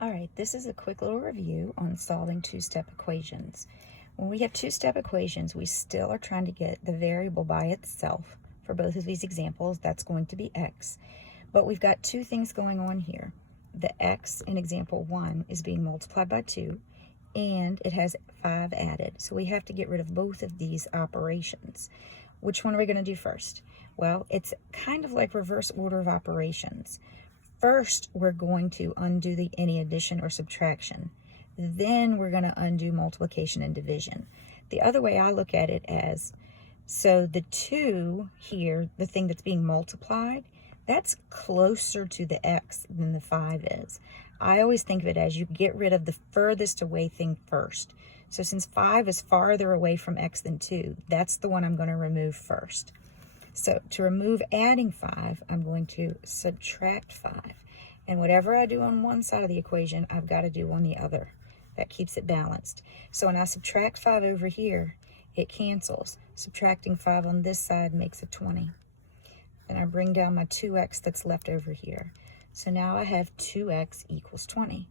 All right, this is a quick little review on solving two-step equations. When we have two-step equations, we still are trying to get the variable by itself. For both of these examples, that's going to be x. But we've got two things going on here. The x in example 1 is being multiplied by 2, and it has 5 added. So we have to get rid of both of these operations. Which one are we going to do first? Well, it's kind of like reverse order of operations. First, we're going to undo any addition or subtraction. Then we're going to undo multiplication and division. The other way I look at it as, so the 2 here, the thing that's being multiplied, that's closer to the x than the 5 is. I always think of it as you get rid of the furthest away thing first. So since 5 is farther away from x than 2, that's the one I'm going to remove first. So to remove adding 5, I'm going to subtract 5. And whatever I do on one side of the equation, I've got to do on the other. That keeps it balanced. So when I subtract 5 over here, it cancels. Subtracting 5 on this side makes a 20. And I bring down my 2x that's left over here. So now I have 2x equals 20.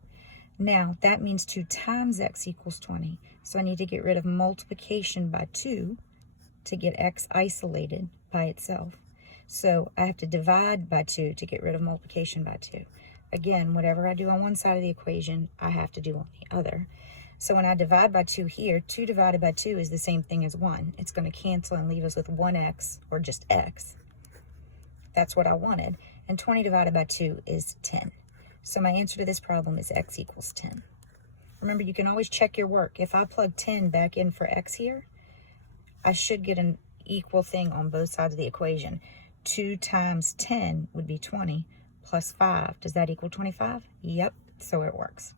Now that means 2 times x equals 20. So I need to get rid of multiplication by 2 to get x isolated by itself. So I have to divide by 2 to get rid of multiplication by 2. Again, whatever I do on one side of the equation, I have to do on the other. So when I divide by 2 here, 2 divided by 2 is the same thing as 1. It's going to cancel and leave us with 1x, or just x. That's what I wanted. And 20 divided by 2 is 10. So my answer to this problem is x equals 10. Remember, you can always check your work. If I plug 10 back in for x here, I should get an equal thing on both sides of the equation. 2 times 10 would be 20 plus 5. Does that equal 25? Yep, so it works.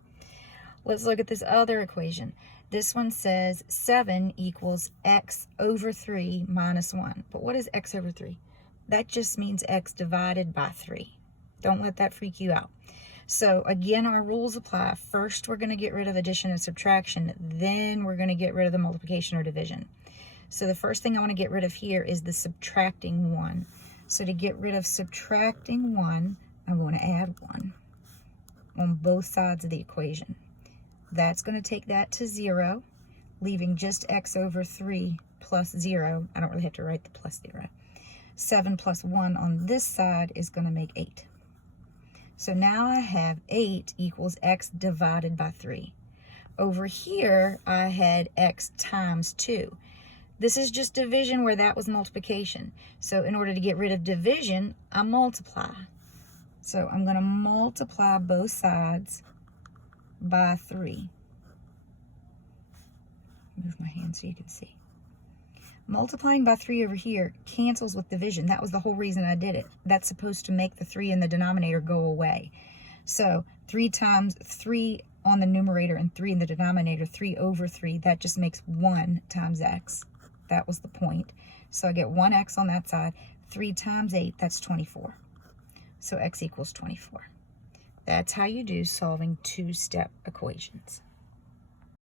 Let's look at this other equation. This one says 7 equals x over 3 minus 1. But what is x over 3? That just means x divided by 3. Don't let that freak you out. So again, our rules apply. First, we're going to get rid of addition and subtraction. Then we're going to get rid of the multiplication or division. So the first thing I want to get rid of here is the subtracting 1. So to get rid of subtracting 1, I'm going to add 1 on both sides of the equation. That's going to take that to 0, leaving just x over 3 plus 0. I don't really have to write the plus 0. 7 plus 1 on this side is going to make 8. So now I have 8 equals x divided by 3. Over here, I had x times 2. This is just division where that was multiplication. So in order to get rid of division, I multiply. So I'm going to multiply both sides by 3. Move my hand so you can see. Multiplying by 3 over here cancels with division. That was the whole reason I did it. That's supposed to make the 3 in the denominator go away. So 3 times 3 on the numerator and 3 in the denominator, 3 over 3, that just makes 1 times x. That was the point. So I get 1x on that side. 3 times 8, that's 24. So x equals 24. That's how you do solving two-step equations.